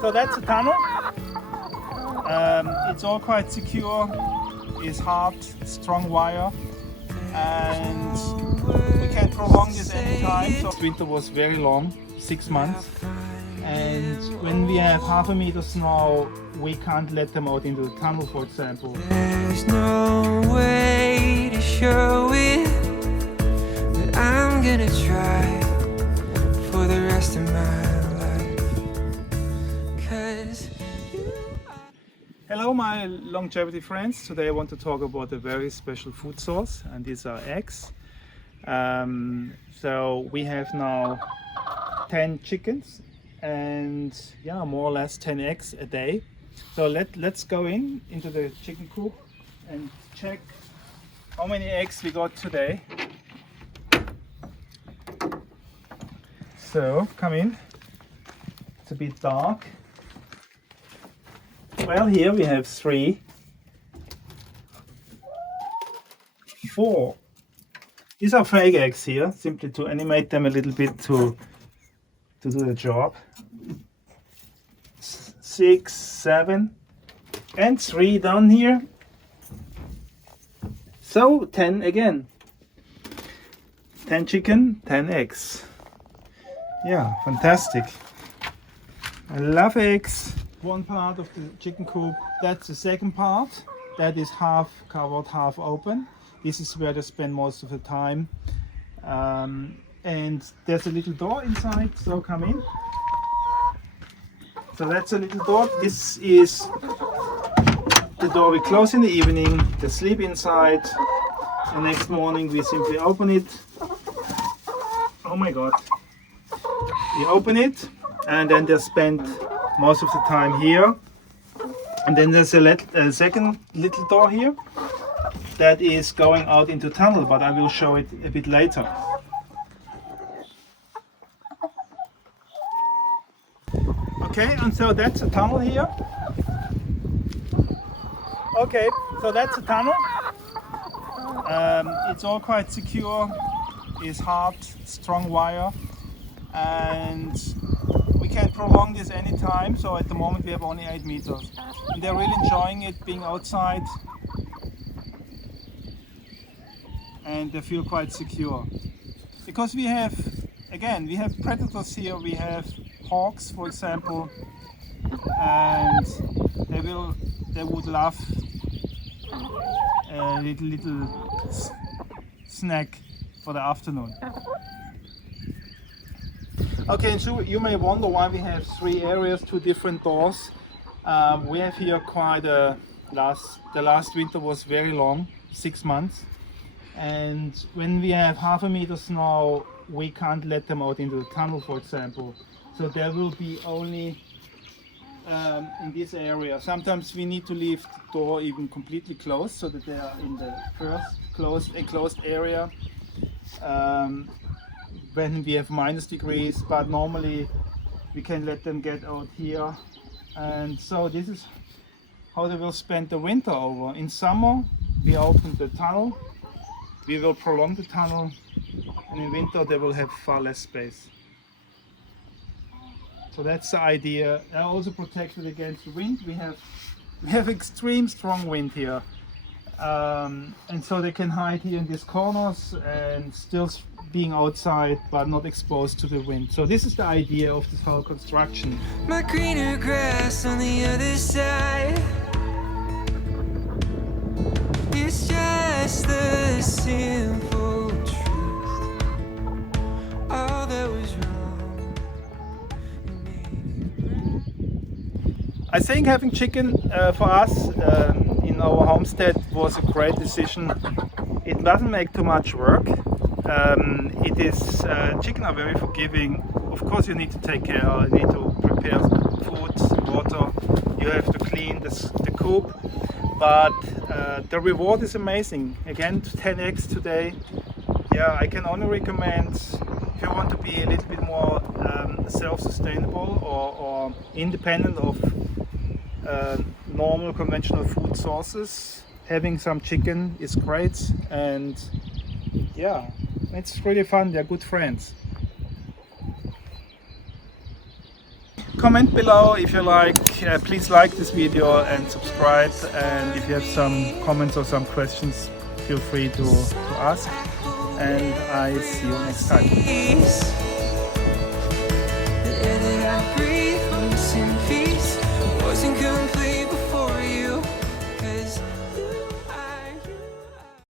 So that's a tunnel. It's all quite secure. It's hard, strong wire, and we can prolong this anytime. So winter was very long, 6 months, and when we have half a meter snow, we can't let them out into the tunnel, for example. There's no way to show it, but I'm gonna try for the rest of my life. 'Cause Hello my longevity friends, today I want to talk about a very special food source, and these are eggs. So we have now 10 chickens and yeah, more or less 10 eggs a day. So let's go into the chicken coop and check how many eggs we got today. So come in, it's a bit dark. Well, here we have 3, 4. These are fake eggs here, simply to animate them a little bit to do the job. 6, 7, and 3 down here. So 10 again. 10 chicken, 10 eggs. Yeah, fantastic. I love eggs. One part of the chicken coop, that's the second part. That is half covered, half open. This is where they spend most of the time. And there's a little door inside, so come in. So that's a little door. This is the door we close in the evening. They sleep inside. The next morning we simply open it. Oh my god. We open it and then they spend most of the time here. And then there's a second little door here that is going out into tunnel, but I will show it a bit later. Okay, and so that's a tunnel here. Okay, so that's a tunnel. It's all quite secure. It's hard, strong wire, and we can prolong this anytime. So at the moment we have only 8 meters, and they're really enjoying it, being outside, and they feel quite secure. Because we have predators here. We have hawks, for example, and they would love a little snack for the afternoon. Okay, and so you may wonder why we have 3 areas, 2 different doors. We have here quite the last winter was very long, 6 months, and when we have half a meter snow, we can't let them out into the tunnel, for example. So there will be only in this area. Sometimes we need to leave the door even completely closed so that they are in the first enclosed area when we have -degrees, but normally we can let them get out here. And so this is how they will spend the winter over. In summer we open the tunnel, we will prolong the tunnel, and in winter they will have far less space. So that's the idea. They're also protected against the wind. We have extreme strong wind here, and so they can hide here in these corners and still being outside but not exposed to the wind. So this is the idea of this whole construction. my greener grass on the other side. It's just the simple truth. All that was wrong. I think having chicken for us in our homestead was a great decision. It doesn't make too much work. Chicken are very forgiving. Of course you need to take care, you need to prepare food, water, you have to clean the coop, but the reward is amazing. Again, 10 eggs today. Yeah, I can only recommend, if you want to be a little bit more self-sustainable or independent of normal conventional food sources, having some chicken is great. And yeah, it's really fun. They're good friends. comment below if you like. Please like this video and subscribe. And if you have some comments or some questions, feel free to ask. And I see you next time. The air that I breathe